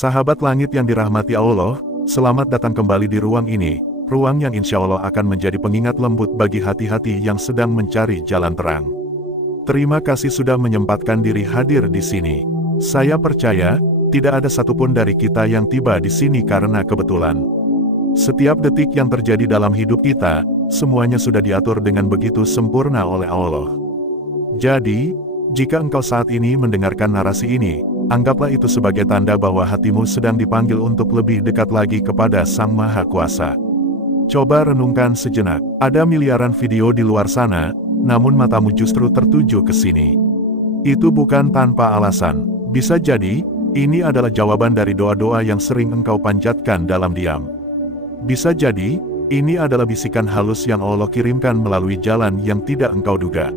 Sahabat langit yang dirahmati Allah, selamat datang kembali di ruang ini, ruang yang insya Allah akan menjadi pengingat lembut bagi hati-hati yang sedang mencari jalan terang. Terima kasih sudah menyempatkan diri hadir di sini. Saya percaya, tidak ada satupun dari kita yang tiba di sini karena kebetulan. Setiap detik yang terjadi dalam hidup kita, semuanya sudah diatur dengan begitu sempurna oleh Allah. Jadi, jika engkau saat ini mendengarkan narasi ini, anggaplah itu sebagai tanda bahwa hatimu sedang dipanggil untuk lebih dekat lagi kepada Sang Maha Kuasa. Coba renungkan sejenak, ada miliaran video di luar sana, namun matamu justru tertuju ke sini. Itu bukan tanpa alasan. Bisa jadi, ini adalah jawaban dari doa-doa yang sering engkau panjatkan dalam diam. Bisa jadi, ini adalah bisikan halus yang Allah kirimkan melalui jalan yang tidak engkau duga.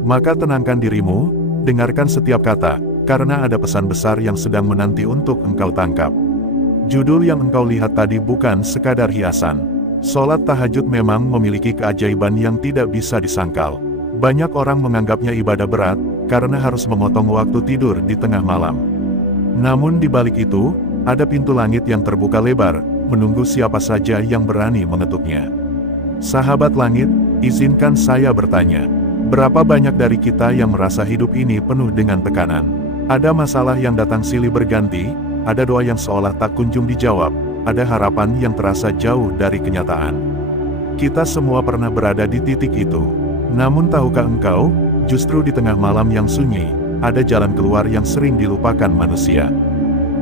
Maka tenangkan dirimu, dengarkan setiap kata, karena ada pesan besar yang sedang menanti untuk engkau tangkap. Judul yang engkau lihat tadi bukan sekadar hiasan. Sholat tahajud memang memiliki keajaiban yang tidak bisa disangkal. Banyak orang menganggapnya ibadah berat, karena harus memotong waktu tidur di tengah malam. Namun di balik itu, ada pintu langit yang terbuka lebar, menunggu siapa saja yang berani mengetuknya. Sahabat langit, izinkan saya bertanya. Berapa banyak dari kita yang merasa hidup ini penuh dengan tekanan? Ada masalah yang datang silih berganti, ada doa yang seolah tak kunjung dijawab, ada harapan yang terasa jauh dari kenyataan. Kita semua pernah berada di titik itu. Namun tahukah engkau, justru di tengah malam yang sunyi, ada jalan keluar yang sering dilupakan manusia.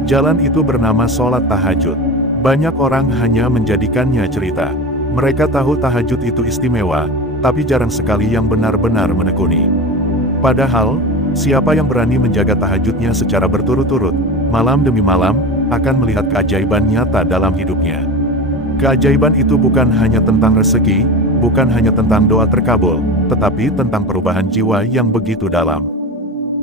Jalan itu bernama sholat tahajud. Banyak orang hanya menjadikannya cerita. Mereka tahu tahajud itu istimewa, tapi jarang sekali yang benar-benar menekuni. Padahal, siapa yang berani menjaga tahajudnya secara berturut-turut, malam demi malam, akan melihat keajaiban nyata dalam hidupnya. Keajaiban itu bukan hanya tentang rezeki, bukan hanya tentang doa terkabul, tetapi tentang perubahan jiwa yang begitu dalam.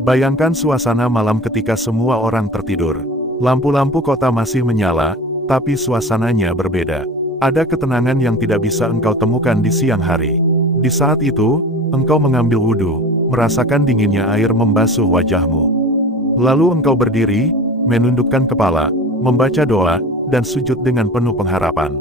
Bayangkan suasana malam ketika semua orang tertidur. Lampu-lampu kota masih menyala, tapi suasananya berbeda. Ada ketenangan yang tidak bisa engkau temukan di siang hari. Di saat itu, engkau mengambil wudhu, merasakan dinginnya air membasuh wajahmu. Lalu engkau berdiri, menundukkan kepala, membaca doa, dan sujud dengan penuh pengharapan.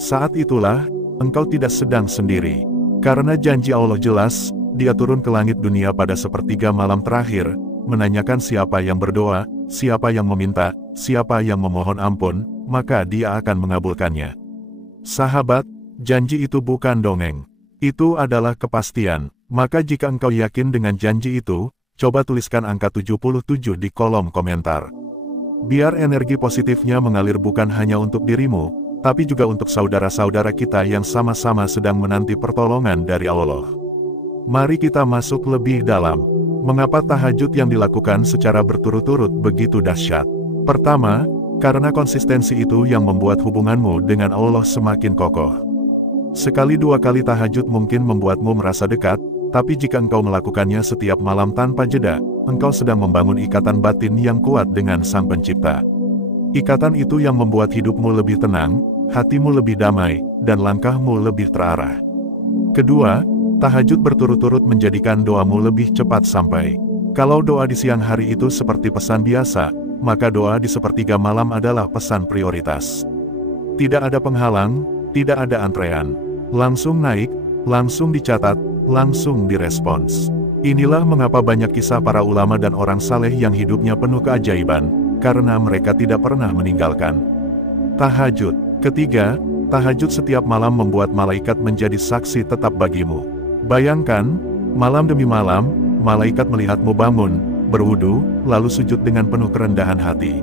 Saat itulah, engkau tidak sedang sendiri. Karena janji Allah jelas, Dia turun ke langit dunia pada sepertiga malam terakhir, menanyakan siapa yang berdoa, siapa yang meminta, siapa yang memohon ampun, maka Dia akan mengabulkannya. Sahabat, janji itu bukan dongeng. Itu adalah kepastian. Maka jika engkau yakin dengan janji itu, coba tuliskan angka 77 di kolom komentar. Biar energi positifnya mengalir bukan hanya untuk dirimu, tapi juga untuk saudara-saudara kita yang sama-sama sedang menanti pertolongan dari Allah. Mari kita masuk lebih dalam. Mengapa tahajud yang dilakukan secara berturut-turut begitu dahsyat? Pertama, karena konsistensi itu yang membuat hubunganmu dengan Allah semakin kokoh. Sekali dua kali tahajud mungkin membuatmu merasa dekat, tapi jika engkau melakukannya setiap malam tanpa jeda, engkau sedang membangun ikatan batin yang kuat dengan Sang Pencipta. Ikatan itu yang membuat hidupmu lebih tenang, hatimu lebih damai, dan langkahmu lebih terarah. Kedua, tahajud berturut-turut menjadikan doamu lebih cepat sampai. Kalau doa di siang hari itu seperti pesan biasa, maka doa di sepertiga malam adalah pesan prioritas. Tidak ada penghalang, tidak ada antrean. Langsung naik, langsung dicatat, langsung direspons. Inilah mengapa banyak kisah para ulama dan orang saleh yang hidupnya penuh keajaiban, karena mereka tidak pernah meninggalkan tahajud. Ketiga, tahajud setiap malam membuat malaikat menjadi saksi tetap bagimu. Bayangkan, malam demi malam, malaikat melihatmu bangun, berwudu, lalu sujud dengan penuh kerendahan hati.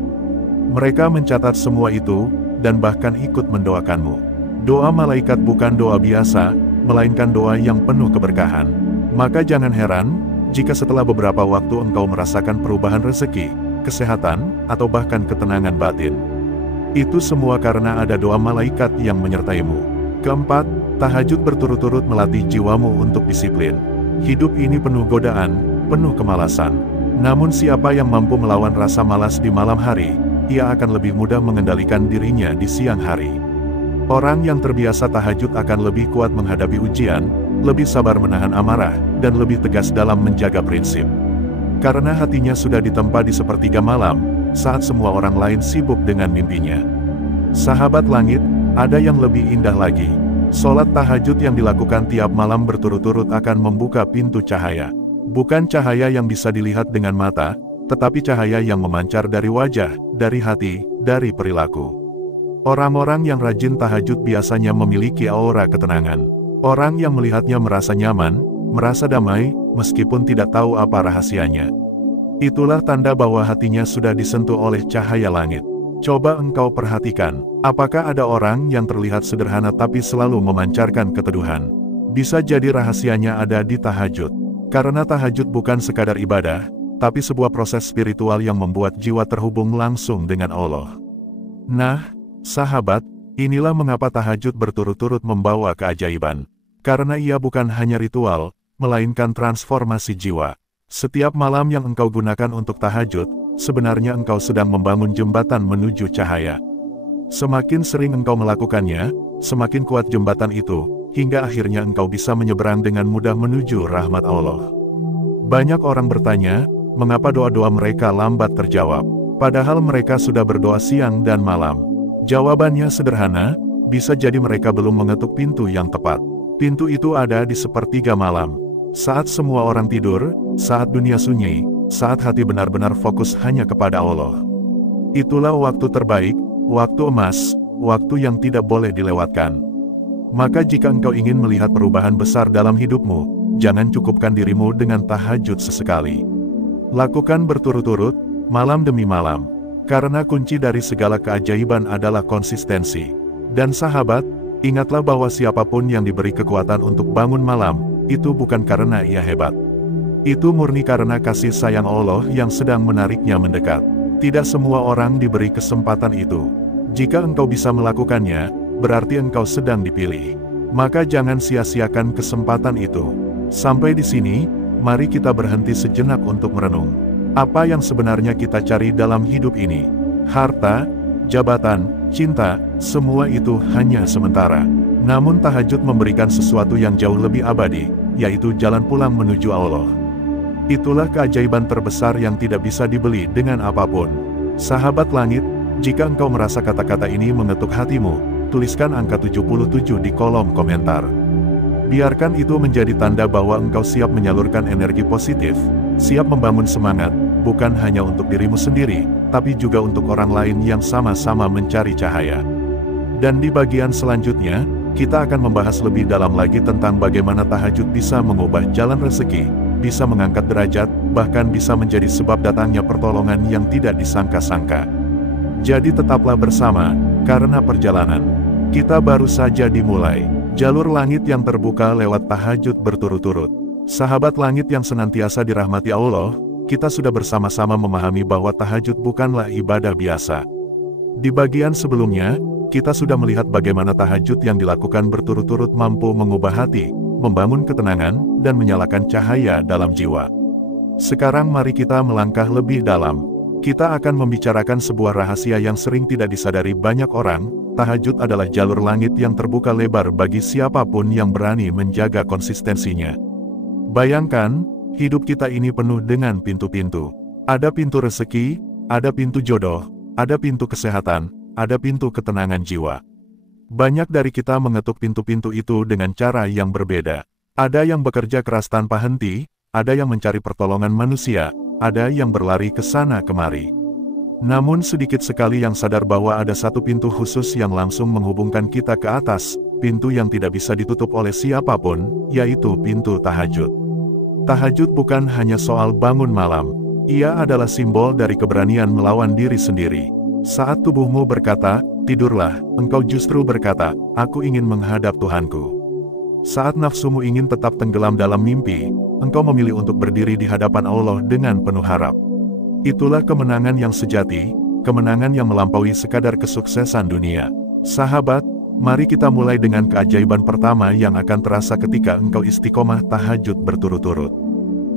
Mereka mencatat semua itu, dan bahkan ikut mendoakanmu. Doa malaikat bukan doa biasa, melainkan doa yang penuh keberkahan. Maka jangan heran, jika setelah beberapa waktu engkau merasakan perubahan rezeki, kesehatan, atau bahkan ketenangan batin. Itu semua karena ada doa malaikat yang menyertaimu. Keempat, tahajud berturut-turut melatih jiwamu untuk disiplin. Hidup ini penuh godaan, penuh kemalasan. Namun siapa yang mampu melawan rasa malas di malam hari, ia akan lebih mudah mengendalikan dirinya di siang hari. Orang yang terbiasa tahajud akan lebih kuat menghadapi ujian, lebih sabar menahan amarah, dan lebih tegas dalam menjaga prinsip. Karena hatinya sudah ditempa di sepertiga malam, saat semua orang lain sibuk dengan mimpinya. Sahabat langit, ada yang lebih indah lagi. Sholat tahajud yang dilakukan tiap malam berturut-turut akan membuka pintu cahaya. Bukan cahaya yang bisa dilihat dengan mata, tetapi cahaya yang memancar dari wajah, dari hati, dari perilaku. Orang-orang yang rajin tahajud biasanya memiliki aura ketenangan. Orang yang melihatnya merasa nyaman, merasa damai, meskipun tidak tahu apa rahasianya. Itulah tanda bahwa hatinya sudah disentuh oleh cahaya langit. Coba engkau perhatikan, apakah ada orang yang terlihat sederhana tapi selalu memancarkan keteduhan? Bisa jadi rahasianya ada di tahajud. Karena tahajud bukan sekadar ibadah, tapi sebuah proses spiritual yang membuat jiwa terhubung langsung dengan Allah. Nah, sahabat, inilah mengapa tahajud berturut-turut membawa keajaiban. Karena ia bukan hanya ritual, melainkan transformasi jiwa. Setiap malam yang engkau gunakan untuk tahajud, sebenarnya engkau sedang membangun jembatan menuju cahaya. Semakin sering engkau melakukannya, semakin kuat jembatan itu, hingga akhirnya engkau bisa menyeberang dengan mudah menuju rahmat Allah. Banyak orang bertanya, mengapa doa-doa mereka lambat terjawab, padahal mereka sudah berdoa siang dan malam. Jawabannya sederhana, bisa jadi mereka belum mengetuk pintu yang tepat. Pintu itu ada di sepertiga malam. Saat semua orang tidur, saat dunia sunyi, saat hati benar-benar fokus hanya kepada Allah. Itulah waktu terbaik, waktu emas, waktu yang tidak boleh dilewatkan. Maka jika engkau ingin melihat perubahan besar dalam hidupmu, jangan cukupkan dirimu dengan tahajud sesekali. Lakukan berturut-turut, malam demi malam. Karena kunci dari segala keajaiban adalah konsistensi. Dan sahabat, ingatlah bahwa siapapun yang diberi kekuatan untuk bangun malam, itu bukan karena ia hebat. Itu murni karena kasih sayang Allah yang sedang menariknya mendekat. Tidak semua orang diberi kesempatan itu. Jika engkau bisa melakukannya, berarti engkau sedang dipilih. Maka jangan sia-siakan kesempatan itu. Sampai di sini, mari kita berhenti sejenak untuk merenung. Apa yang sebenarnya kita cari dalam hidup ini? Harta, jabatan, cinta, semua itu hanya sementara. Namun tahajud memberikan sesuatu yang jauh lebih abadi, yaitu jalan pulang menuju Allah. Itulah keajaiban terbesar yang tidak bisa dibeli dengan apapun. Sahabat langit, jika engkau merasa kata-kata ini mengetuk hatimu, tuliskan angka 77 di kolom komentar. Biarkan itu menjadi tanda bahwa engkau siap menyalurkan energi positif, siap membangun semangat, bukan hanya untuk dirimu sendiri, tapi juga untuk orang lain yang sama-sama mencari cahaya. Dan di bagian selanjutnya, kita akan membahas lebih dalam lagi tentang bagaimana tahajud bisa mengubah jalan rezeki, bisa mengangkat derajat, bahkan bisa menjadi sebab datangnya pertolongan yang tidak disangka-sangka. Jadi tetaplah bersama, karena perjalanan kita baru saja dimulai. Jalur langit yang terbuka lewat tahajud berturut-turut. Sahabat langit yang senantiasa dirahmati Allah, kita sudah bersama-sama memahami bahwa tahajud bukanlah ibadah biasa. Di bagian sebelumnya, kita sudah melihat bagaimana tahajud yang dilakukan berturut-turut mampu mengubah hati, membangun ketenangan, dan menyalakan cahaya dalam jiwa. Sekarang mari kita melangkah lebih dalam. Kita akan membicarakan sebuah rahasia yang sering tidak disadari banyak orang. Tahajud adalah jalur langit yang terbuka lebar bagi siapapun yang berani menjaga konsistensinya. Bayangkan, hidup kita ini penuh dengan pintu-pintu. Ada pintu rezeki, ada pintu jodoh, ada pintu kesehatan, ada pintu ketenangan jiwa. Banyak dari kita mengetuk pintu-pintu itu dengan cara yang berbeda. Ada yang bekerja keras tanpa henti, ada yang mencari pertolongan manusia, ada yang berlari ke sana kemari. Namun sedikit sekali yang sadar bahwa ada satu pintu khusus yang langsung menghubungkan kita ke atas, pintu yang tidak bisa ditutup oleh siapapun, yaitu pintu tahajud. Tahajud bukan hanya soal bangun malam, ia adalah simbol dari keberanian melawan diri sendiri. Saat tubuhmu berkata, tidurlah, engkau justru berkata, aku ingin menghadap Tuhanku. Saat nafsumu ingin tetap tenggelam dalam mimpi, engkau memilih untuk berdiri di hadapan Allah dengan penuh harap. Itulah kemenangan yang sejati, kemenangan yang melampaui sekadar kesuksesan dunia. Sahabat, mari kita mulai dengan keajaiban pertama yang akan terasa ketika engkau istiqomah tahajud berturut-turut.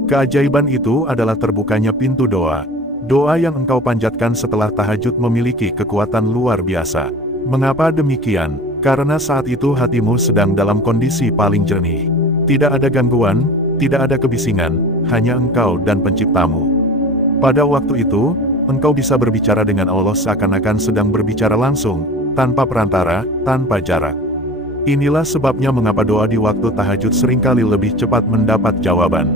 Keajaiban itu adalah terbukanya pintu doa. Doa yang engkau panjatkan setelah tahajud memiliki kekuatan luar biasa. Mengapa demikian? Karena saat itu hatimu sedang dalam kondisi paling jernih. Tidak ada gangguan, tidak ada kebisingan, hanya engkau dan penciptamu. Pada waktu itu, engkau bisa berbicara dengan Allah seakan-akan sedang berbicara langsung, tanpa perantara, tanpa jarak. Inilah sebabnya mengapa doa di waktu tahajud seringkali lebih cepat mendapat jawaban.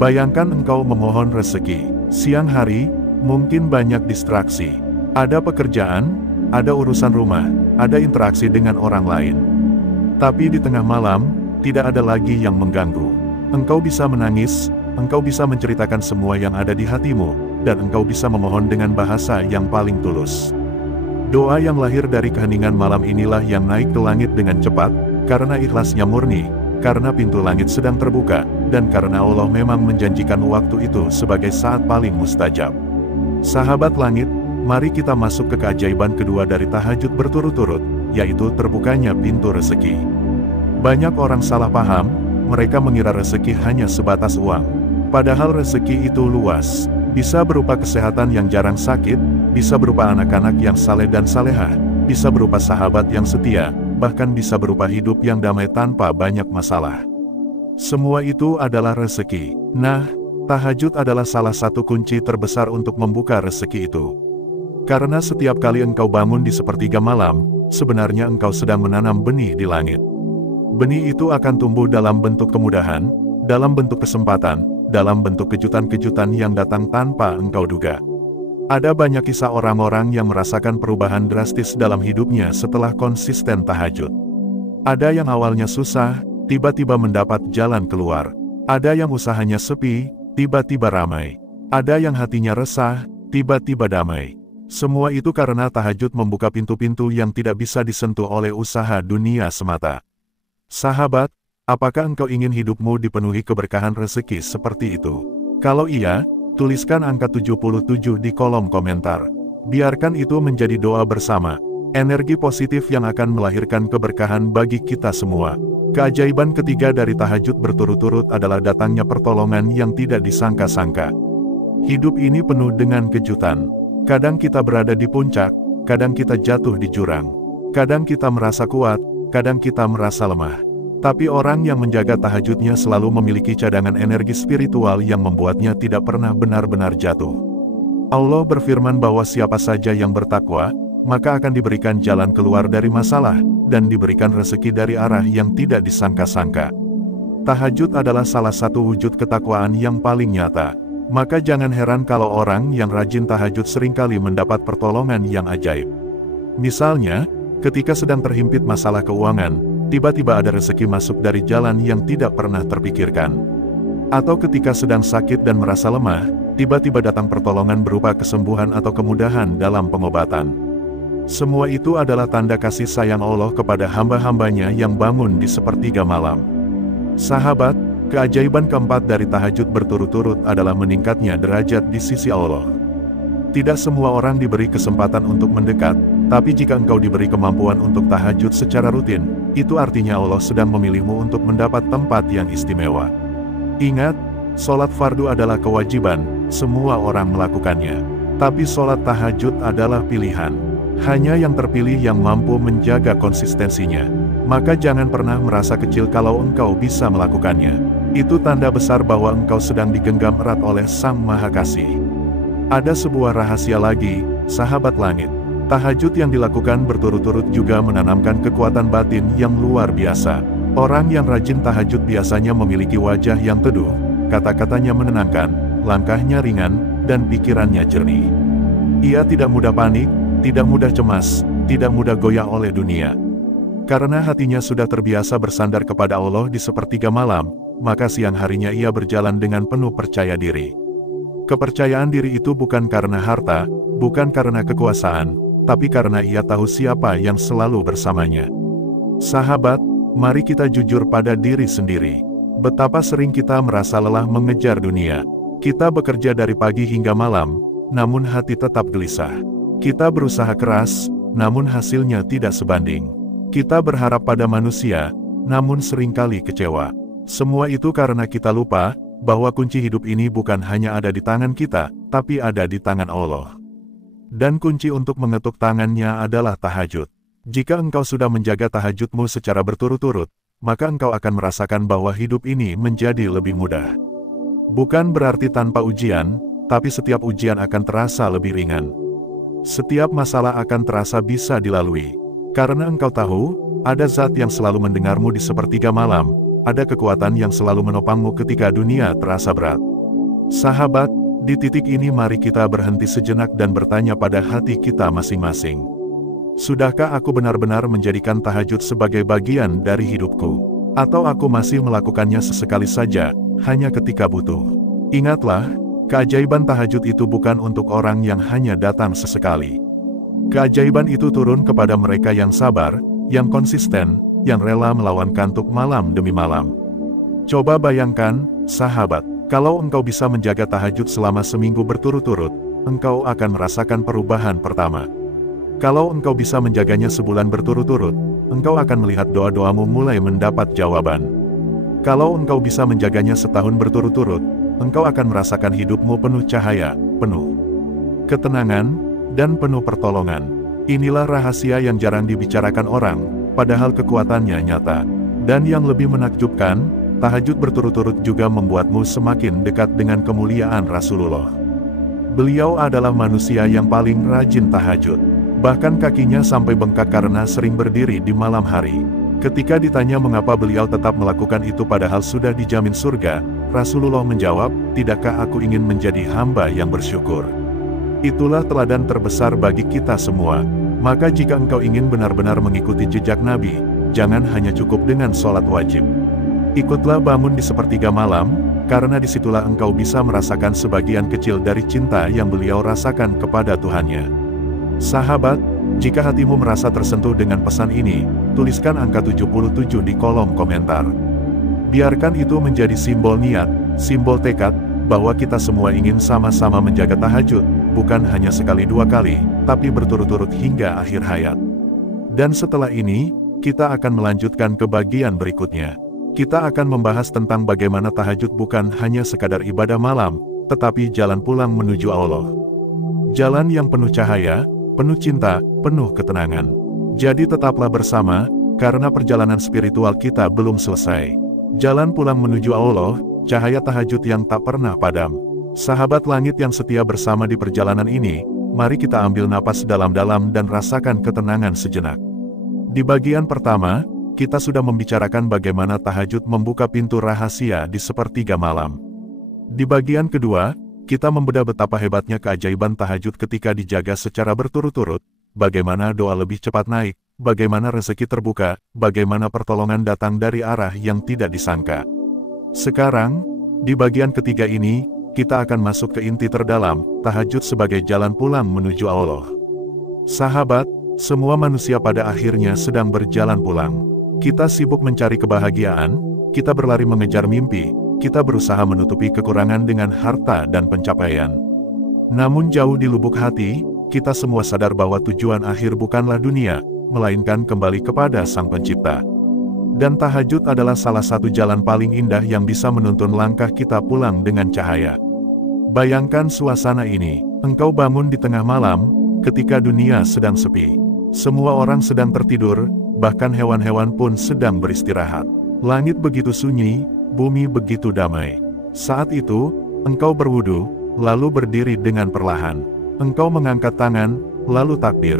Bayangkan engkau memohon rezeki. Siang hari, mungkin banyak distraksi. Ada pekerjaan, ada urusan rumah, ada interaksi dengan orang lain. Tapi di tengah malam, tidak ada lagi yang mengganggu. Engkau bisa menangis, engkau bisa menceritakan semua yang ada di hatimu, dan engkau bisa memohon dengan bahasa yang paling tulus. Doa yang lahir dari keheningan malam inilah yang naik ke langit dengan cepat, karena ikhlasnya murni, karena pintu langit sedang terbuka, dan karena Allah memang menjanjikan waktu itu sebagai saat paling mustajab. Sahabat langit, mari kita masuk ke keajaiban kedua dari tahajud berturut-turut, yaitu terbukanya pintu rezeki. Banyak orang salah paham, mereka mengira rezeki hanya sebatas uang. Padahal rezeki itu luas, bisa berupa kesehatan yang jarang sakit, bisa berupa anak-anak yang saleh dan salehah, bisa berupa sahabat yang setia, bahkan bisa berupa hidup yang damai tanpa banyak masalah. Semua itu adalah rezeki. Nah, tahajud adalah salah satu kunci terbesar untuk membuka rezeki itu. Karena setiap kali engkau bangun di sepertiga malam, sebenarnya engkau sedang menanam benih di langit. Benih itu akan tumbuh dalam bentuk kemudahan, dalam bentuk kesempatan, dalam bentuk kejutan-kejutan yang datang tanpa engkau duga. Ada banyak kisah orang-orang yang merasakan perubahan drastis dalam hidupnya setelah konsisten tahajud. Ada yang awalnya susah, tiba-tiba mendapat jalan keluar. Ada yang usahanya sepi, tiba-tiba ramai. Ada yang hatinya resah, tiba-tiba damai. Semua itu karena tahajud membuka pintu-pintu yang tidak bisa disentuh oleh usaha dunia semata. Sahabat, apakah engkau ingin hidupmu dipenuhi keberkahan rezeki seperti itu? Kalau iya, tuliskan angka 77 di kolom komentar. Biarkan itu menjadi doa bersama, energi positif yang akan melahirkan keberkahan bagi kita semua. Keajaiban ketiga dari tahajud berturut-turut adalah datangnya pertolongan yang tidak disangka-sangka. Hidup ini penuh dengan kejutan. Kadang kita berada di puncak, kadang kita jatuh di jurang. Kadang kita merasa kuat, kadang kita merasa lemah. Tapi orang yang menjaga tahajudnya selalu memiliki cadangan energi spiritual yang membuatnya tidak pernah benar-benar jatuh. Allah berfirman bahwa siapa saja yang bertakwa, maka akan diberikan jalan keluar dari masalah, dan diberikan rezeki dari arah yang tidak disangka-sangka. Tahajud adalah salah satu wujud ketakwaan yang paling nyata. Maka jangan heran kalau orang yang rajin tahajud seringkali mendapat pertolongan yang ajaib. Misalnya, ketika sedang terhimpit masalah keuangan, tiba-tiba ada rezeki masuk dari jalan yang tidak pernah terpikirkan. Atau ketika sedang sakit dan merasa lemah, tiba-tiba datang pertolongan berupa kesembuhan atau kemudahan dalam pengobatan. Semua itu adalah tanda kasih sayang Allah kepada hamba-hambanya yang bangun di sepertiga malam. Sahabat, keajaiban keempat dari tahajud berturut-turut adalah meningkatnya derajat di sisi Allah. Tidak semua orang diberi kesempatan untuk mendekat, tapi jika engkau diberi kemampuan untuk tahajud secara rutin, itu artinya Allah sedang memilihmu untuk mendapat tempat yang istimewa. Ingat, sholat fardu adalah kewajiban, semua orang melakukannya. Tapi sholat tahajud adalah pilihan. Hanya yang terpilih yang mampu menjaga konsistensinya. Maka jangan pernah merasa kecil kalau engkau bisa melakukannya. Itu tanda besar bahwa engkau sedang digenggam erat oleh Sang Maha Kasih. Ada sebuah rahasia lagi, sahabat langit. Tahajud yang dilakukan berturut-turut juga menanamkan kekuatan batin yang luar biasa. Orang yang rajin tahajud biasanya memiliki wajah yang teduh, kata-katanya menenangkan, langkahnya ringan, dan pikirannya jernih. Ia tidak mudah panik, tidak mudah cemas, tidak mudah goyah oleh dunia. Karena hatinya sudah terbiasa bersandar kepada Allah di sepertiga malam, maka siang harinya ia berjalan dengan penuh percaya diri. Kepercayaan diri itu bukan karena harta, bukan karena kekuasaan, tapi karena ia tahu siapa yang selalu bersamanya. Sahabat, mari kita jujur pada diri sendiri. Betapa sering kita merasa lelah mengejar dunia. Kita bekerja dari pagi hingga malam, namun hati tetap gelisah. Kita berusaha keras, namun hasilnya tidak sebanding. Kita berharap pada manusia, namun seringkali kecewa. Semua itu karena kita lupa bahwa kunci hidup ini bukan hanya ada di tangan kita, tapi ada di tangan Allah. Dan kunci untuk mengetuk tangannya adalah tahajud. Jika engkau sudah menjaga tahajudmu secara berturut-turut, maka engkau akan merasakan bahwa hidup ini menjadi lebih mudah. Bukan berarti tanpa ujian, tapi setiap ujian akan terasa lebih ringan. Setiap masalah akan terasa bisa dilalui. Karena engkau tahu, ada zat yang selalu mendengarmu di sepertiga malam, ada kekuatan yang selalu menopangmu ketika dunia terasa berat. Sahabat, di titik ini mari kita berhenti sejenak dan bertanya pada hati kita masing-masing. Sudahkah aku benar-benar menjadikan tahajud sebagai bagian dari hidupku? Atau aku masih melakukannya sesekali saja, hanya ketika butuh? Ingatlah, keajaiban tahajud itu bukan untuk orang yang hanya datang sesekali. Keajaiban itu turun kepada mereka yang sabar, yang konsisten, yang rela melawan kantuk malam demi malam. Coba bayangkan, sahabat, kalau engkau bisa menjaga tahajud selama seminggu berturut-turut, engkau akan merasakan perubahan pertama. Kalau engkau bisa menjaganya sebulan berturut-turut, engkau akan melihat doa-doamu mulai mendapat jawaban. Kalau engkau bisa menjaganya setahun berturut-turut, engkau akan merasakan hidupmu penuh cahaya, penuh ketenangan, dan penuh pertolongan. Inilah rahasia yang jarang dibicarakan orang, padahal kekuatannya nyata. Dan yang lebih menakjubkan, tahajud berturut-turut juga membuatmu semakin dekat dengan kemuliaan Rasulullah. Beliau adalah manusia yang paling rajin tahajud. Bahkan kakinya sampai bengkak karena sering berdiri di malam hari. Ketika ditanya mengapa beliau tetap melakukan itu padahal sudah dijamin surga, Rasulullah menjawab, "Tidakkah aku ingin menjadi hamba yang bersyukur?" Itulah teladan terbesar bagi kita semua. Maka jika engkau ingin benar-benar mengikuti jejak Nabi, jangan hanya cukup dengan sholat wajib. Ikutlah bangun di sepertiga malam, karena disitulah engkau bisa merasakan sebagian kecil dari cinta yang beliau rasakan kepada Tuhannya. Sahabat, jika hatimu merasa tersentuh dengan pesan ini, tuliskan angka 77 di kolom komentar. Biarkan itu menjadi simbol niat, simbol tekad, bahwa kita semua ingin sama-sama menjaga tahajud, bukan hanya sekali dua kali, tapi berturut-turut hingga akhir hayat. Dan setelah ini, kita akan melanjutkan ke bagian berikutnya. Kita akan membahas tentang bagaimana tahajud bukan hanya sekadar ibadah malam, tetapi jalan pulang menuju Allah. Jalan yang penuh cahaya, penuh cinta, penuh ketenangan. Jadi tetaplah bersama, karena perjalanan spiritual kita belum selesai. Jalan pulang menuju Allah, cahaya tahajud yang tak pernah padam. Sahabat langit yang setia bersama di perjalanan ini, mari kita ambil napas dalam-dalam dan rasakan ketenangan sejenak. Di bagian pertama, kita sudah membicarakan bagaimana tahajud membuka pintu rahasia di sepertiga malam. Di bagian kedua, kita membedah betapa hebatnya keajaiban tahajud ketika dijaga secara berturut-turut, bagaimana doa lebih cepat naik, bagaimana rezeki terbuka, bagaimana pertolongan datang dari arah yang tidak disangka. Sekarang, di bagian ketiga ini, kita akan masuk ke inti terdalam, tahajud sebagai jalan pulang menuju Allah. Sahabat, semua manusia pada akhirnya sedang berjalan pulang. Kita sibuk mencari kebahagiaan, kita berlari mengejar mimpi, kita berusaha menutupi kekurangan dengan harta dan pencapaian. Namun jauh di lubuk hati, kita semua sadar bahwa tujuan akhir bukanlah dunia, melainkan kembali kepada Sang Pencipta. Dan tahajud adalah salah satu jalan paling indah yang bisa menuntun langkah kita pulang dengan cahaya. Bayangkan suasana ini, engkau bangun di tengah malam, ketika dunia sedang sepi. Semua orang sedang tertidur, bahkan hewan-hewan pun sedang beristirahat. Langit begitu sunyi, bumi begitu damai. Saat itu, engkau berwudu, lalu berdiri dengan perlahan. Engkau mengangkat tangan, lalu takbir.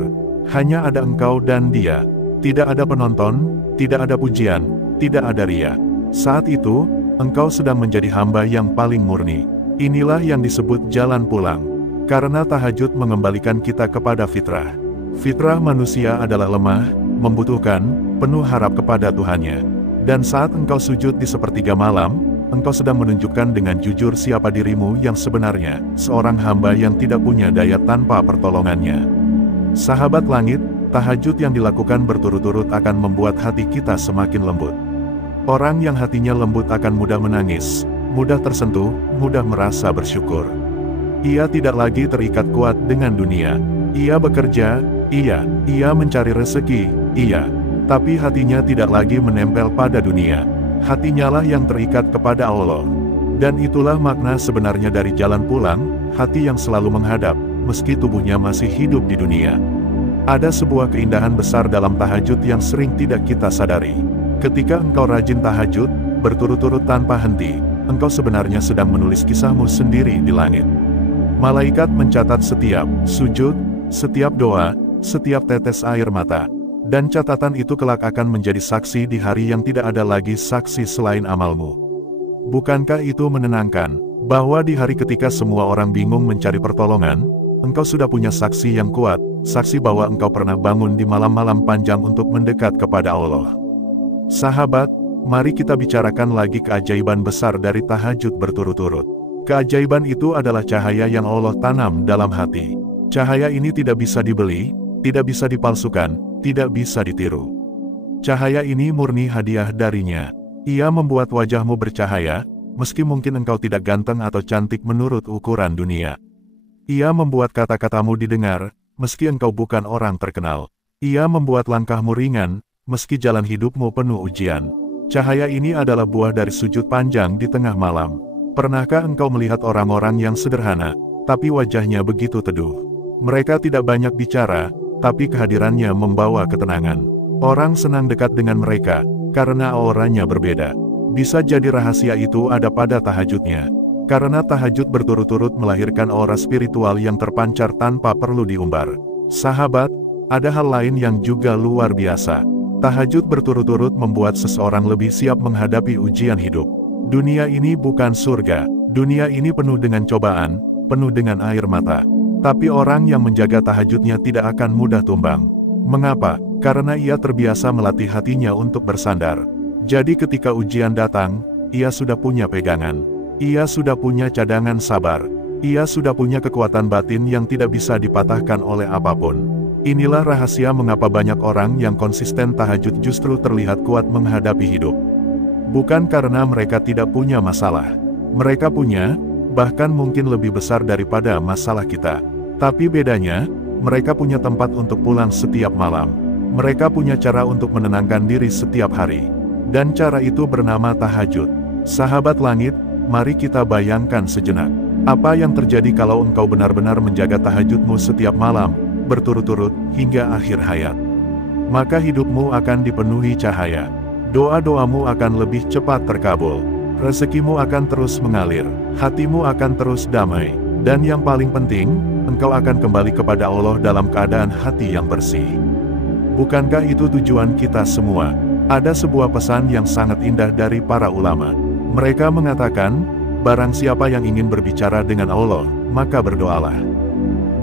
Hanya ada engkau dan dia. Tidak ada penonton, tidak ada pujian, tidak ada ria. Saat itu, engkau sedang menjadi hamba yang paling murni. Inilah yang disebut jalan pulang. Karena tahajud mengembalikan kita kepada fitrah. Fitrah manusia adalah lemah, membutuhkan, penuh harap kepada Tuhannya. Dan saat engkau sujud di sepertiga malam, engkau sedang menunjukkan dengan jujur siapa dirimu yang sebenarnya, seorang hamba yang tidak punya daya tanpa pertolongannya. Sahabat langit, tahajud yang dilakukan berturut-turut akan membuat hati kita semakin lembut. Orang yang hatinya lembut akan mudah menangis, mudah tersentuh, mudah merasa bersyukur. Ia tidak lagi terikat kuat dengan dunia. Ia bekerja, ia mencari rezeki, tapi hatinya tidak lagi menempel pada dunia. Hatinya lah yang terikat kepada Allah. Dan itulah makna sebenarnya dari jalan pulang, hati yang selalu menghadap, meski tubuhnya masih hidup di dunia. Ada sebuah keindahan besar dalam tahajud yang sering tidak kita sadari. Ketika engkau rajin tahajud, berturut-turut tanpa henti, engkau sebenarnya sedang menulis kisahmu sendiri di langit. Malaikat mencatat setiap sujud, setiap doa, setiap tetes air mata. Dan catatan itu kelak akan menjadi saksi di hari yang tidak ada lagi saksi selain amalmu. Bukankah itu menenangkan, bahwa di hari ketika semua orang bingung mencari pertolongan, engkau sudah punya saksi yang kuat, saksi bahwa engkau pernah bangun di malam-malam panjang untuk mendekat kepada Allah. Sahabat, mari kita bicarakan lagi keajaiban besar dari tahajud berturut-turut. Keajaiban itu adalah cahaya yang Allah tanam dalam hati. Cahaya ini tidak bisa dibeli, tidak bisa dipalsukan, tidak bisa ditiru. Cahaya ini murni hadiah darinya. Ia membuat wajahmu bercahaya, meski mungkin engkau tidak ganteng atau cantik menurut ukuran dunia. Ia membuat kata-katamu didengar, meski engkau bukan orang terkenal. Ia membuat langkahmu ringan, meski jalan hidupmu penuh ujian. Cahaya ini adalah buah dari sujud panjang di tengah malam. Pernahkah engkau melihat orang-orang yang sederhana, tapi wajahnya begitu teduh? Mereka tidak banyak bicara, tapi kehadirannya membawa ketenangan. Orang senang dekat dengan mereka, karena auranya berbeda. Bisa jadi rahasia itu ada pada tahajudnya. Karena tahajud berturut-turut melahirkan aura spiritual yang terpancar tanpa perlu diumbar. Sahabat, ada hal lain yang juga luar biasa. Tahajud berturut-turut membuat seseorang lebih siap menghadapi ujian hidup. Dunia ini bukan surga. Dunia ini penuh dengan cobaan, penuh dengan air mata. Tapi orang yang menjaga tahajudnya tidak akan mudah tumbang. Mengapa? Karena ia terbiasa melatih hatinya untuk bersandar. Jadi ketika ujian datang, ia sudah punya pegangan. Ia sudah punya cadangan sabar. Ia sudah punya kekuatan batin yang tidak bisa dipatahkan oleh apapun. Inilah rahasia mengapa banyak orang yang konsisten tahajud justru terlihat kuat menghadapi hidup. Bukan karena mereka tidak punya masalah. Mereka punya, bahkan mungkin lebih besar daripada masalah kita. Tapi bedanya, mereka punya tempat untuk pulang setiap malam. Mereka punya cara untuk menenangkan diri setiap hari. Dan cara itu bernama tahajud. Sahabat langit, mari kita bayangkan sejenak. Apa yang terjadi kalau engkau benar-benar menjaga tahajudmu setiap malam, berturut-turut, hingga akhir hayat? Maka hidupmu akan dipenuhi cahaya. Doa-doamu akan lebih cepat terkabul. Rezekimu akan terus mengalir. Hatimu akan terus damai. Dan yang paling penting, engkau akan kembali kepada Allah dalam keadaan hati yang bersih. Bukankah itu tujuan kita semua? Ada sebuah pesan yang sangat indah dari para ulama. Mereka mengatakan, barang siapa yang ingin berbicara dengan Allah, maka berdoalah.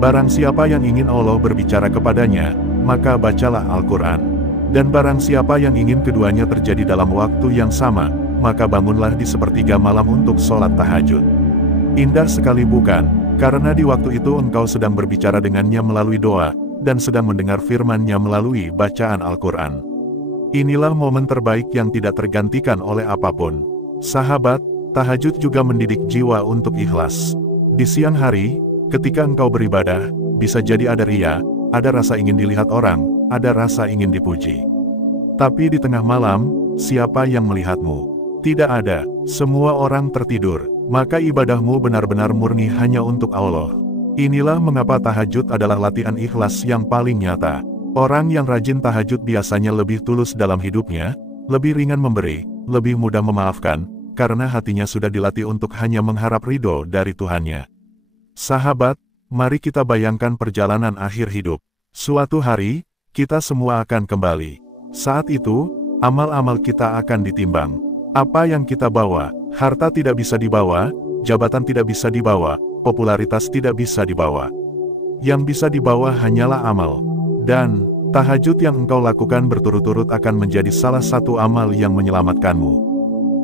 Barang siapa yang ingin Allah berbicara kepadanya, maka bacalah Al-Quran. Dan barang siapa yang ingin keduanya terjadi dalam waktu yang sama, maka bangunlah di sepertiga malam untuk sholat tahajud. Indah sekali bukan? Karena di waktu itu engkau sedang berbicara dengannya melalui doa, dan sedang mendengar firman-Nya melalui bacaan Al-Quran. Inilah momen terbaik yang tidak tergantikan oleh apapun. Sahabat, tahajud juga mendidik jiwa untuk ikhlas. Di siang hari, ketika engkau beribadah, bisa jadi ada ria, ada rasa ingin dilihat orang, ada rasa ingin dipuji. Tapi di tengah malam, siapa yang melihatmu? Tidak ada, semua orang tertidur, maka ibadahmu benar-benar murni hanya untuk Allah. Inilah mengapa tahajud adalah latihan ikhlas yang paling nyata. Orang yang rajin tahajud biasanya lebih tulus dalam hidupnya, lebih ringan memberi, lebih mudah memaafkan, karena hatinya sudah dilatih untuk hanya mengharap ridho dari Tuhannya. Sahabat, mari kita bayangkan perjalanan akhir hidup. Suatu hari, kita semua akan kembali. Saat itu, amal-amal kita akan ditimbang. Apa yang kita bawa, harta tidak bisa dibawa, jabatan tidak bisa dibawa, popularitas tidak bisa dibawa. Yang bisa dibawa hanyalah amal. Dan, tahajud yang engkau lakukan berturut-turut akan menjadi salah satu amal yang menyelamatkanmu.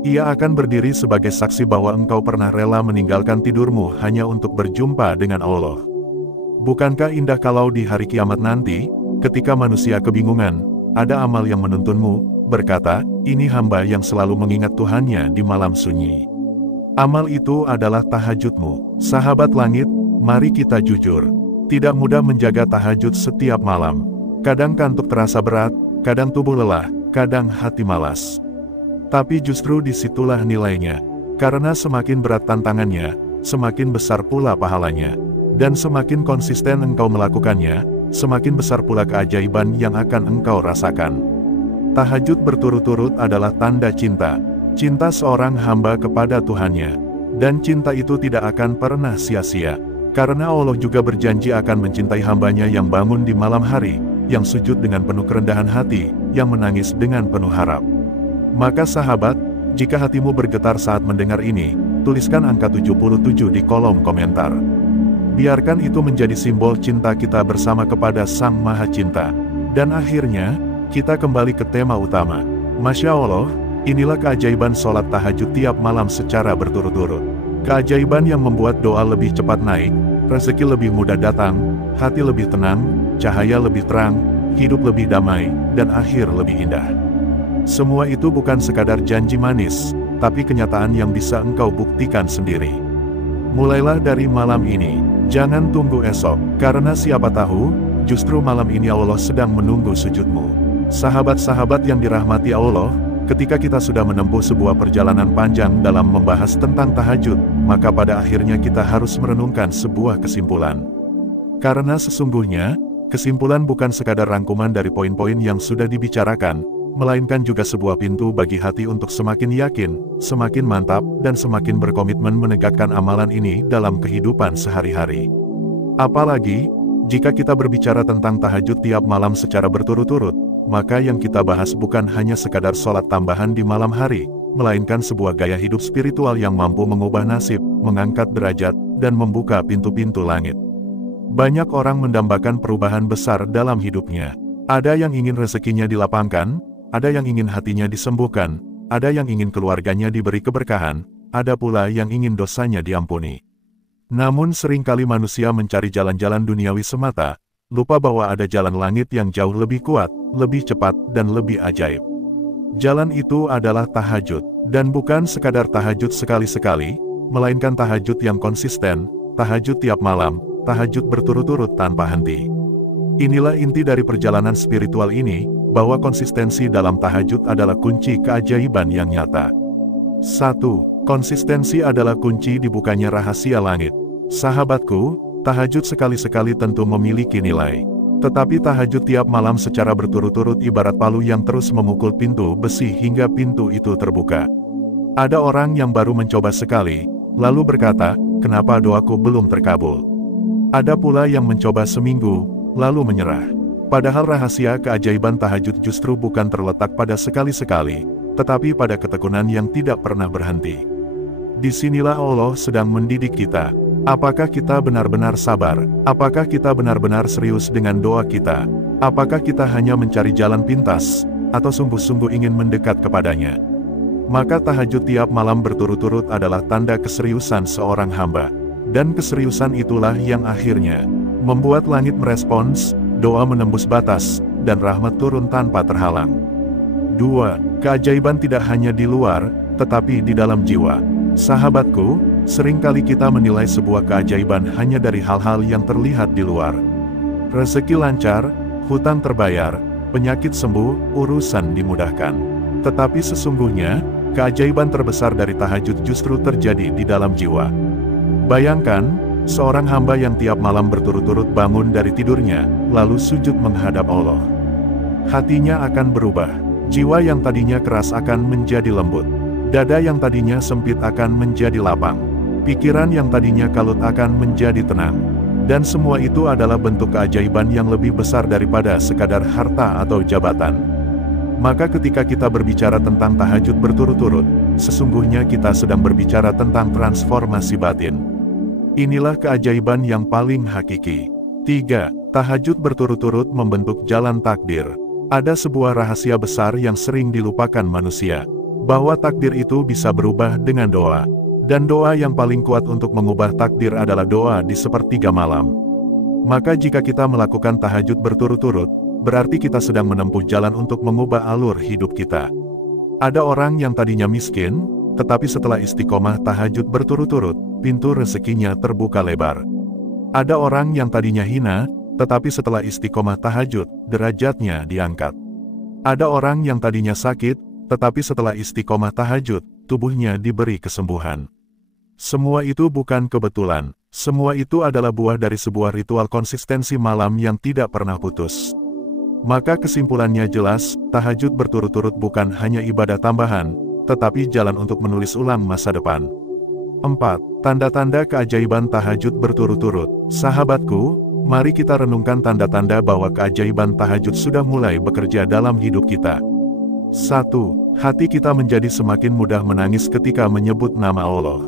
Ia akan berdiri sebagai saksi bahwa engkau pernah rela meninggalkan tidurmu hanya untuk berjumpa dengan Allah. Bukankah indah kalau di hari kiamat nanti, ketika manusia kebingungan, ada amal yang menuntunmu, berkata, ini hamba yang selalu mengingat Tuhannya di malam sunyi. Amal itu adalah tahajudmu. Sahabat langit, mari kita jujur. Tidak mudah menjaga tahajud setiap malam. Kadang kantuk terasa berat, kadang tubuh lelah, kadang hati malas. Tapi justru disitulah nilainya. Karena semakin berat tantangannya, semakin besar pula pahalanya. Dan semakin konsisten engkau melakukannya, semakin besar pula keajaiban yang akan engkau rasakan. Tahajud berturut-turut adalah tanda cinta. Cinta seorang hamba kepada Tuhannya. Dan cinta itu tidak akan pernah sia-sia. Karena Allah juga berjanji akan mencintai hambanya yang bangun di malam hari, yang sujud dengan penuh kerendahan hati, yang menangis dengan penuh harap. Maka sahabat, jika hatimu bergetar saat mendengar ini, tuliskan angka 77 di kolom komentar. Biarkan itu menjadi simbol cinta kita bersama kepada Sang Maha Cinta. Dan akhirnya, kita kembali ke tema utama. Masya Allah, inilah keajaiban sholat tahajud tiap malam secara berturut-turut. Keajaiban yang membuat doa lebih cepat naik, rezeki lebih mudah datang, hati lebih tenang, cahaya lebih terang, hidup lebih damai, dan akhir lebih indah. Semua itu bukan sekadar janji manis, tapi kenyataan yang bisa engkau buktikan sendiri. Mulailah dari malam ini, jangan tunggu esok, karena siapa tahu, justru malam ini Allah sedang menunggu sujudmu. Sahabat-sahabat yang dirahmati Allah, ketika kita sudah menempuh sebuah perjalanan panjang dalam membahas tentang tahajud, maka pada akhirnya kita harus merenungkan sebuah kesimpulan. Karena sesungguhnya, kesimpulan bukan sekadar rangkuman dari poin-poin yang sudah dibicarakan, melainkan juga sebuah pintu bagi hati untuk semakin yakin, semakin mantap, dan semakin berkomitmen menegakkan amalan ini dalam kehidupan sehari-hari. Apalagi, jika kita berbicara tentang tahajud tiap malam secara berturut-turut, maka yang kita bahas bukan hanya sekadar sholat tambahan di malam hari, melainkan sebuah gaya hidup spiritual yang mampu mengubah nasib, mengangkat derajat, dan membuka pintu-pintu langit. Banyak orang mendambakan perubahan besar dalam hidupnya. Ada yang ingin rezekinya dilapangkan, ada yang ingin hatinya disembuhkan, ada yang ingin keluarganya diberi keberkahan, ada pula yang ingin dosanya diampuni. Namun seringkali manusia mencari jalan-jalan duniawi semata, lupa bahwa ada jalan langit yang jauh lebih kuat, lebih cepat, dan lebih ajaib. Jalan itu adalah tahajud, dan bukan sekadar tahajud sekali-sekali, melainkan tahajud yang konsisten, tahajud tiap malam, tahajud berturut-turut tanpa henti. Inilah inti dari perjalanan spiritual ini, bahwa konsistensi dalam tahajud adalah kunci keajaiban yang nyata. 1. Konsistensi adalah kunci dibukanya rahasia langit. Sahabatku, tahajud sekali-sekali tentu memiliki nilai. Tetapi tahajud tiap malam secara berturut-turut ibarat palu yang terus memukul pintu besi hingga pintu itu terbuka. Ada orang yang baru mencoba sekali, lalu berkata, "Kenapa doaku belum terkabul?" Ada pula yang mencoba seminggu, lalu menyerah. Padahal rahasia keajaiban tahajud justru bukan terletak pada sekali-sekali, tetapi pada ketekunan yang tidak pernah berhenti. Disinilah Allah sedang mendidik kita. Apakah kita benar-benar sabar? Apakah kita benar-benar serius dengan doa kita? Apakah kita hanya mencari jalan pintas, atau sungguh-sungguh ingin mendekat kepadanya? Maka tahajud tiap malam berturut-turut adalah tanda keseriusan seorang hamba. Dan keseriusan itulah yang akhirnya membuat langit merespons, doa menembus batas, dan rahmat turun tanpa terhalang. 2. Keajaiban tidak hanya di luar, tetapi di dalam jiwa. Sahabatku, seringkali kita menilai sebuah keajaiban hanya dari hal-hal yang terlihat di luar. Rezeki lancar, hutang terbayar, penyakit sembuh, urusan dimudahkan. Tetapi sesungguhnya, keajaiban terbesar dari tahajud justru terjadi di dalam jiwa. Bayangkan, seorang hamba yang tiap malam berturut-turut bangun dari tidurnya, lalu sujud menghadap Allah. Hatinya akan berubah. Jiwa yang tadinya keras akan menjadi lembut. Dada yang tadinya sempit akan menjadi lapang. Pikiran yang tadinya kalut akan menjadi tenang. Dan semua itu adalah bentuk keajaiban yang lebih besar daripada sekadar harta atau jabatan. Maka ketika kita berbicara tentang tahajud berturut-turut, sesungguhnya kita sedang berbicara tentang transformasi batin. Inilah keajaiban yang paling hakiki. 3. Tahajud berturut-turut membentuk jalan takdir. Ada sebuah rahasia besar yang sering dilupakan manusia, bahwa takdir itu bisa berubah dengan doa. Dan doa yang paling kuat untuk mengubah takdir adalah doa di sepertiga malam. Maka jika kita melakukan tahajud berturut-turut, berarti kita sedang menempuh jalan untuk mengubah alur hidup kita. Ada orang yang tadinya miskin, tetapi setelah istiqomah tahajud berturut-turut, pintu rezekinya terbuka lebar. Ada orang yang tadinya hina, tetapi setelah istiqomah tahajud, derajatnya diangkat. Ada orang yang tadinya sakit, tetapi setelah istiqomah tahajud, tubuhnya diberi kesembuhan. Semua itu bukan kebetulan, semua itu adalah buah dari sebuah ritual konsistensi malam yang tidak pernah putus. Maka kesimpulannya jelas, tahajud berturut-turut bukan hanya ibadah tambahan, tetapi jalan untuk menulis ulang masa depan. 4. Tanda-tanda keajaiban tahajud berturut-turut. Sahabatku, mari kita renungkan tanda-tanda bahwa keajaiban tahajud sudah mulai bekerja dalam hidup kita. 1. Hati kita menjadi semakin mudah menangis ketika menyebut nama Allah.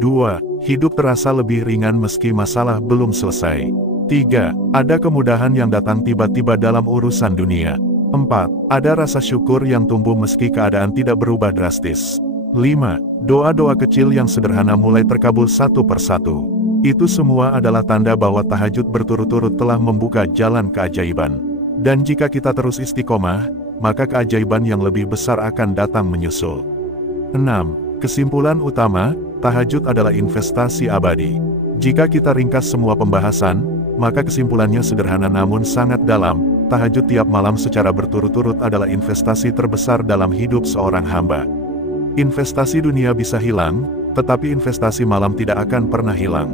2. Hidup terasa lebih ringan meski masalah belum selesai. 3. Ada kemudahan yang datang tiba-tiba dalam urusan dunia. 4. Ada rasa syukur yang tumbuh meski keadaan tidak berubah drastis. 5. Doa-doa kecil yang sederhana mulai terkabul satu persatu. Itu semua adalah tanda bahwa tahajud berturut-turut telah membuka jalan keajaiban. Dan jika kita terus istiqomah, maka keajaiban yang lebih besar akan datang menyusul. 6. Kesimpulan utama, tahajud adalah investasi abadi. Jika kita ringkas semua pembahasan, maka kesimpulannya sederhana namun sangat dalam. Tahajud tiap malam secara berturut-turut adalah investasi terbesar dalam hidup seorang hamba. Investasi dunia bisa hilang, tetapi investasi malam tidak akan pernah hilang.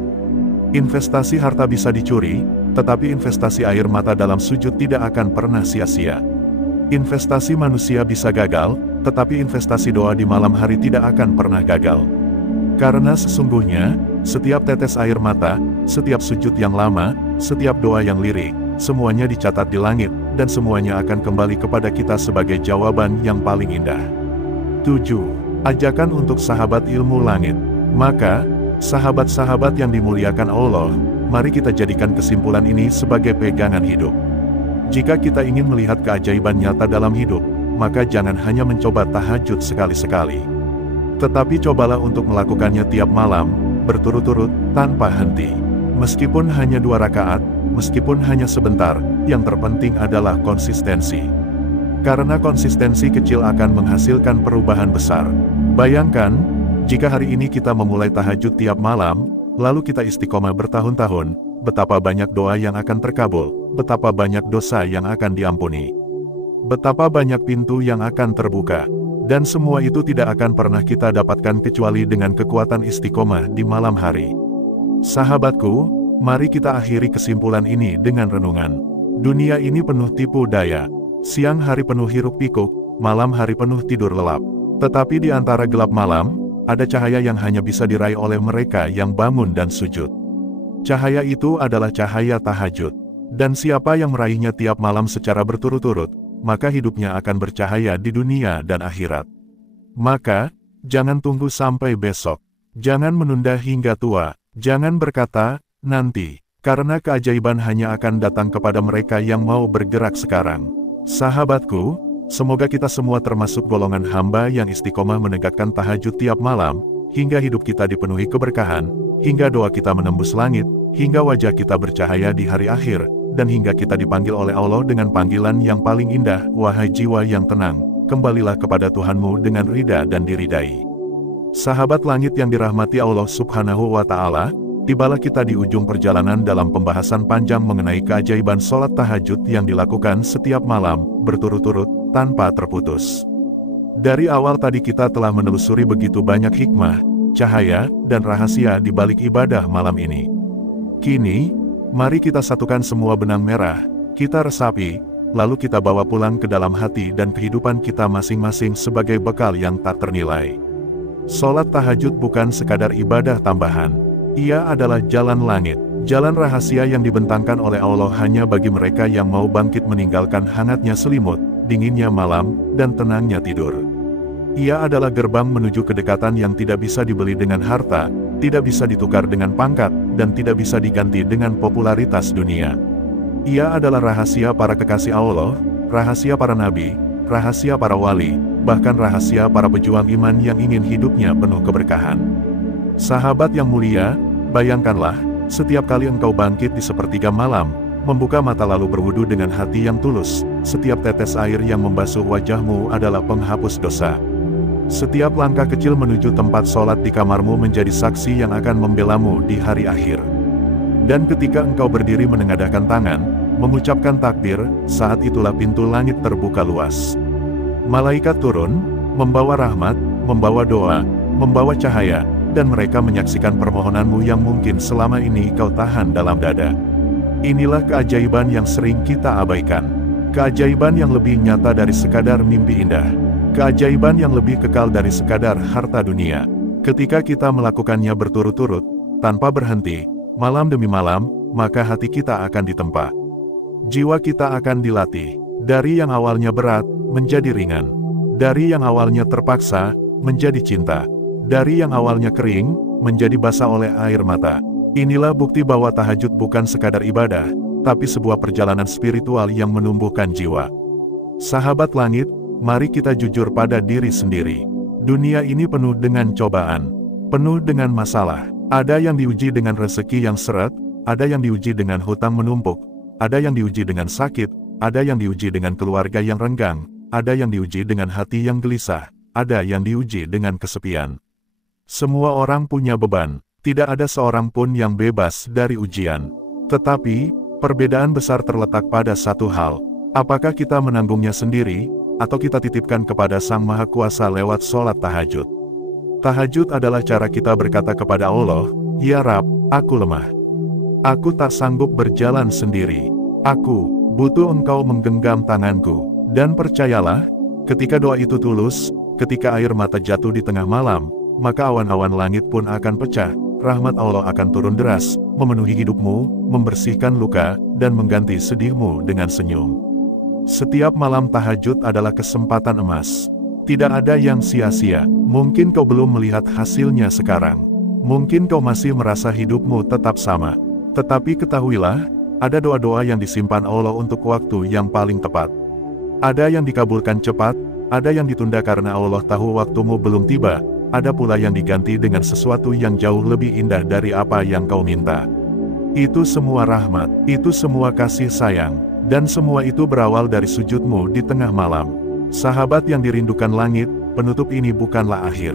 Investasi harta bisa dicuri, tetapi investasi air mata dalam sujud tidak akan pernah sia-sia. Investasi manusia bisa gagal, tetapi investasi doa di malam hari tidak akan pernah gagal. Karena sesungguhnya, setiap tetes air mata, setiap sujud yang lama, setiap doa yang lirik, semuanya dicatat di langit, dan semuanya akan kembali kepada kita sebagai jawaban yang paling indah. 7. Ajakan untuk sahabat ilmu langit. Maka, sahabat-sahabat yang dimuliakan Allah, mari kita jadikan kesimpulan ini sebagai pegangan hidup. Jika kita ingin melihat keajaiban nyata dalam hidup, maka jangan hanya mencoba tahajud sekali-sekali. Tetapi cobalah untuk melakukannya tiap malam, berturut-turut, tanpa henti. Meskipun hanya 2 rakaat, meskipun hanya sebentar, yang terpenting adalah konsistensi. Karena konsistensi kecil akan menghasilkan perubahan besar. Bayangkan, jika hari ini kita memulai tahajud tiap malam, lalu kita istiqomah bertahun-tahun, betapa banyak doa yang akan terkabul, betapa banyak dosa yang akan diampuni, betapa banyak pintu yang akan terbuka. Dan semua itu tidak akan pernah kita dapatkan kecuali dengan kekuatan istiqomah di malam hari. Sahabatku, mari kita akhiri kesimpulan ini dengan renungan. Dunia ini penuh tipu daya. Siang hari penuh hiruk pikuk, malam hari penuh tidur lelap. Tetapi di antara gelap malam, ada cahaya yang hanya bisa diraih oleh mereka yang bangun dan sujud. Cahaya itu adalah cahaya tahajud. Dan siapa yang meraihnya tiap malam secara berturut-turut, maka hidupnya akan bercahaya di dunia dan akhirat. Maka, jangan tunggu sampai besok. Jangan menunda hingga tua. Jangan berkata, nanti. Karena keajaiban hanya akan datang kepada mereka yang mau bergerak sekarang. Sahabatku, semoga kita semua termasuk golongan hamba yang istiqomah menegakkan tahajud tiap malam, hingga hidup kita dipenuhi keberkahan, hingga doa kita menembus langit, hingga wajah kita bercahaya di hari akhir, dan hingga kita dipanggil oleh Allah dengan panggilan yang paling indah, wahai jiwa yang tenang, kembalilah kepada Tuhanmu dengan ridha dan diridai. Sahabat langit yang dirahmati Allah Subhanahu wa Ta'ala, tibalah kita di ujung perjalanan dalam pembahasan panjang mengenai keajaiban sholat tahajud yang dilakukan setiap malam, berturut-turut, tanpa terputus. Dari awal tadi kita telah menelusuri begitu banyak hikmah, cahaya, dan rahasia di balik ibadah malam ini. Kini, mari kita satukan semua benang merah, kita resapi, lalu kita bawa pulang ke dalam hati dan kehidupan kita masing-masing sebagai bekal yang tak ternilai. Sholat tahajud bukan sekadar ibadah tambahan. Ia adalah jalan langit, jalan rahasia yang dibentangkan oleh Allah hanya bagi mereka yang mau bangkit meninggalkan hangatnya selimut, dinginnya malam, dan tenangnya tidur. Ia adalah gerbang menuju kedekatan yang tidak bisa dibeli dengan harta, tidak bisa ditukar dengan pangkat, dan tidak bisa diganti dengan popularitas dunia. Ia adalah rahasia para kekasih Allah, rahasia para nabi, rahasia para wali, bahkan rahasia para pejuang iman yang ingin hidupnya penuh keberkahan. Sahabat yang mulia, bayangkanlah, setiap kali engkau bangkit di sepertiga malam, membuka mata lalu berwudu dengan hati yang tulus, setiap tetes air yang membasuh wajahmu adalah penghapus dosa. Setiap langkah kecil menuju tempat sholat di kamarmu menjadi saksi yang akan membelamu di hari akhir. Dan ketika engkau berdiri menengadahkan tangan, mengucapkan takbir, saat itulah pintu langit terbuka luas. Malaikat turun, membawa rahmat, membawa doa, membawa cahaya, dan mereka menyaksikan permohonanmu yang mungkin selama ini kau tahan dalam dada. Inilah keajaiban yang sering kita abaikan. Keajaiban yang lebih nyata dari sekadar mimpi indah. Keajaiban yang lebih kekal dari sekadar harta dunia. Ketika kita melakukannya berturut-turut, tanpa berhenti, malam demi malam, maka hati kita akan ditempa. Jiwa kita akan dilatih, dari yang awalnya berat, menjadi ringan. Dari yang awalnya terpaksa, menjadi cinta. Dari yang awalnya kering, menjadi basah oleh air mata. Inilah bukti bahwa tahajud bukan sekadar ibadah, tapi sebuah perjalanan spiritual yang menumbuhkan jiwa. Sahabat langit, mari kita jujur pada diri sendiri. Dunia ini penuh dengan cobaan, penuh dengan masalah. Ada yang diuji dengan rezeki yang seret, ada yang diuji dengan hutang menumpuk, ada yang diuji dengan sakit, ada yang diuji dengan keluarga yang renggang, ada yang diuji dengan hati yang gelisah, ada yang diuji dengan kesepian. Semua orang punya beban, tidak ada seorang pun yang bebas dari ujian. Tetapi, perbedaan besar terletak pada satu hal. Apakah kita menanggungnya sendiri, atau kita titipkan kepada Sang Maha Kuasa lewat sholat tahajud? Tahajud adalah cara kita berkata kepada Allah, "Ya Rab, aku lemah. Aku tak sanggup berjalan sendiri. Aku butuh Engkau menggenggam tanganku." Dan percayalah, ketika doa itu tulus, ketika air mata jatuh di tengah malam, maka awan-awan langit pun akan pecah, rahmat Allah akan turun deras, memenuhi hidupmu, membersihkan luka, dan mengganti sedihmu dengan senyum. Setiap malam tahajud adalah kesempatan emas. Tidak ada yang sia-sia. Mungkin kau belum melihat hasilnya sekarang. Mungkin kau masih merasa hidupmu tetap sama. Tetapi ketahuilah, ada doa-doa yang disimpan Allah untuk waktu yang paling tepat. Ada yang dikabulkan cepat, ada yang ditunda karena Allah tahu waktumu belum tiba, ada pula yang diganti dengan sesuatu yang jauh lebih indah dari apa yang kau minta. Itu semua rahmat, itu semua kasih sayang, dan semua itu berawal dari sujudmu di tengah malam. Sahabat yang dirindukan langit, penutup ini bukanlah akhir.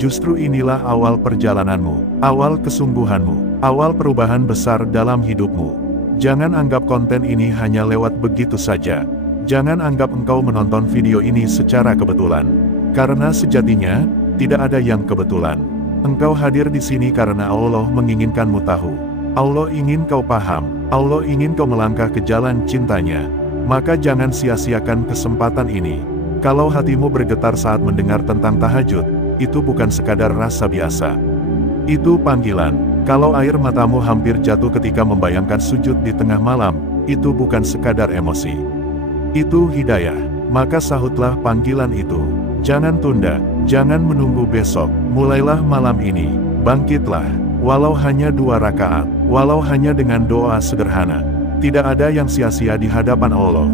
Justru inilah awal perjalananmu, awal kesungguhanmu, awal perubahan besar dalam hidupmu. Jangan anggap konten ini hanya lewat begitu saja. Jangan anggap engkau menonton video ini secara kebetulan. Karena sejatinya, tidak ada yang kebetulan. Engkau hadir di sini karena Allah menginginkanmu tahu. Allah ingin kau paham, Allah ingin kau melangkah ke jalan cintanya. Maka jangan sia-siakan kesempatan ini. Kalau hatimu bergetar saat mendengar tentang tahajud, itu bukan sekadar rasa biasa. Itu panggilan. Kalau air matamu hampir jatuh ketika membayangkan sujud di tengah malam, itu bukan sekadar emosi. Itu hidayah. Maka sahutlah panggilan itu. Jangan tunda, jangan menunggu besok. Mulailah malam ini, bangkitlah. Walau hanya 2 rakaat, walau hanya dengan doa sederhana. Tidak ada yang sia-sia di hadapan Allah.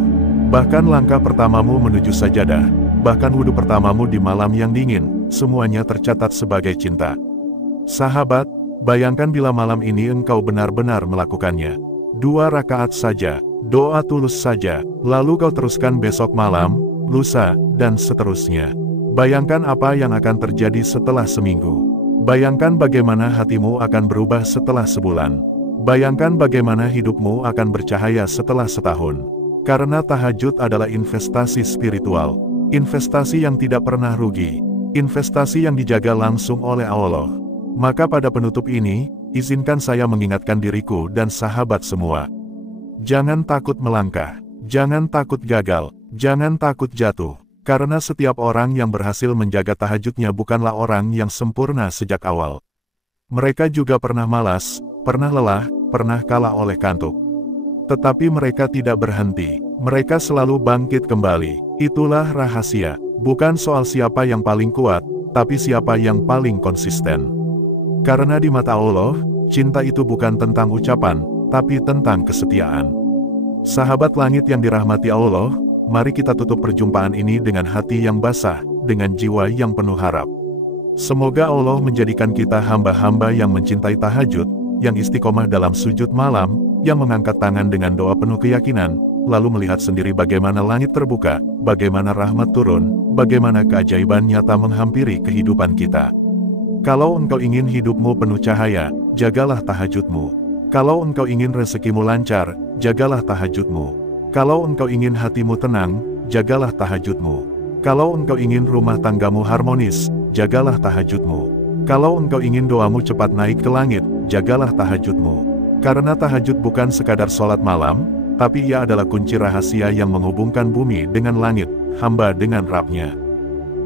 Bahkan langkah pertamamu menuju sajadah, bahkan wudhu pertamamu di malam yang dingin, semuanya tercatat sebagai cinta. Sahabat, bayangkan bila malam ini engkau benar-benar melakukannya. 2 rakaat saja, doa tulus saja, lalu kau teruskan besok malam, lusa, dan seterusnya. Bayangkan apa yang akan terjadi setelah seminggu. Bayangkan bagaimana hatimu akan berubah setelah sebulan. Bayangkan bagaimana hidupmu akan bercahaya setelah setahun. Karena tahajud adalah investasi spiritual. Investasi yang tidak pernah rugi. Investasi yang dijaga langsung oleh Allah. Maka pada penutup ini, izinkan saya mengingatkan diriku dan sahabat semua. Jangan takut melangkah. Jangan takut gagal. Jangan takut jatuh. Karena setiap orang yang berhasil menjaga tahajudnya bukanlah orang yang sempurna sejak awal. Mereka juga pernah malas, pernah lelah, pernah kalah oleh kantuk. Tetapi mereka tidak berhenti, mereka selalu bangkit kembali. Itulah rahasia, bukan soal siapa yang paling kuat, tapi siapa yang paling konsisten. Karena di mata Allah, cinta itu bukan tentang ucapan, tapi tentang kesetiaan. Sahabat langit yang dirahmati Allah, mari kita tutup perjumpaan ini dengan hati yang basah, dengan jiwa yang penuh harap. Semoga Allah menjadikan kita hamba-hamba yang mencintai tahajud, yang istiqomah dalam sujud malam, yang mengangkat tangan dengan doa penuh keyakinan, lalu melihat sendiri bagaimana langit terbuka, bagaimana rahmat turun, bagaimana keajaiban nyata menghampiri kehidupan kita. Kalau engkau ingin hidupmu penuh cahaya, jagalah tahajudmu. Kalau engkau ingin rezekimu lancar, jagalah tahajudmu. Kalau engkau ingin hatimu tenang, jagalah tahajudmu. Kalau engkau ingin rumah tanggamu harmonis, jagalah tahajudmu. Kalau engkau ingin doamu cepat naik ke langit, jagalah tahajudmu. Karena tahajud bukan sekadar sholat malam, tapi ia adalah kunci rahasia yang menghubungkan bumi dengan langit, hamba dengan Rabb-Nya.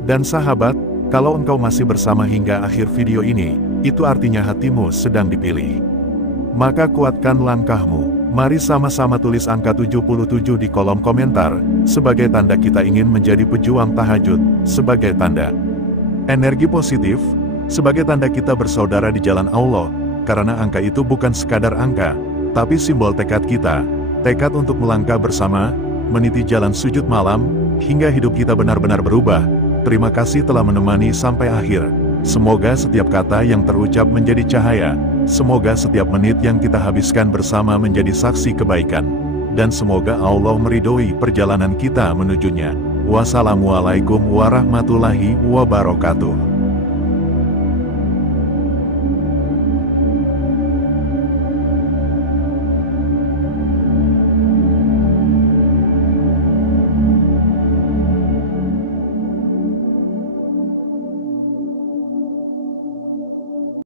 Dan sahabat, Kalau engkau masih bersama hingga akhir video ini, itu artinya hatimu sedang dipilih. Maka kuatkan langkahmu. Mari sama-sama tulis angka 77 di kolom komentar, sebagai tanda kita ingin menjadi pejuang tahajud, sebagai tanda energi positif, sebagai tanda kita bersaudara di jalan Allah, karena angka itu bukan sekadar angka, tapi simbol tekad kita, tekad untuk melangkah bersama, meniti jalan sujud malam, hingga hidup kita benar-benar berubah. Terima kasih telah menemani sampai akhir. Semoga setiap kata yang terucap menjadi cahaya, semoga setiap menit yang kita habiskan bersama menjadi saksi kebaikan, dan semoga Allah meridhoi perjalanan kita menujunya. Wassalamualaikum warahmatullahi wabarakatuh.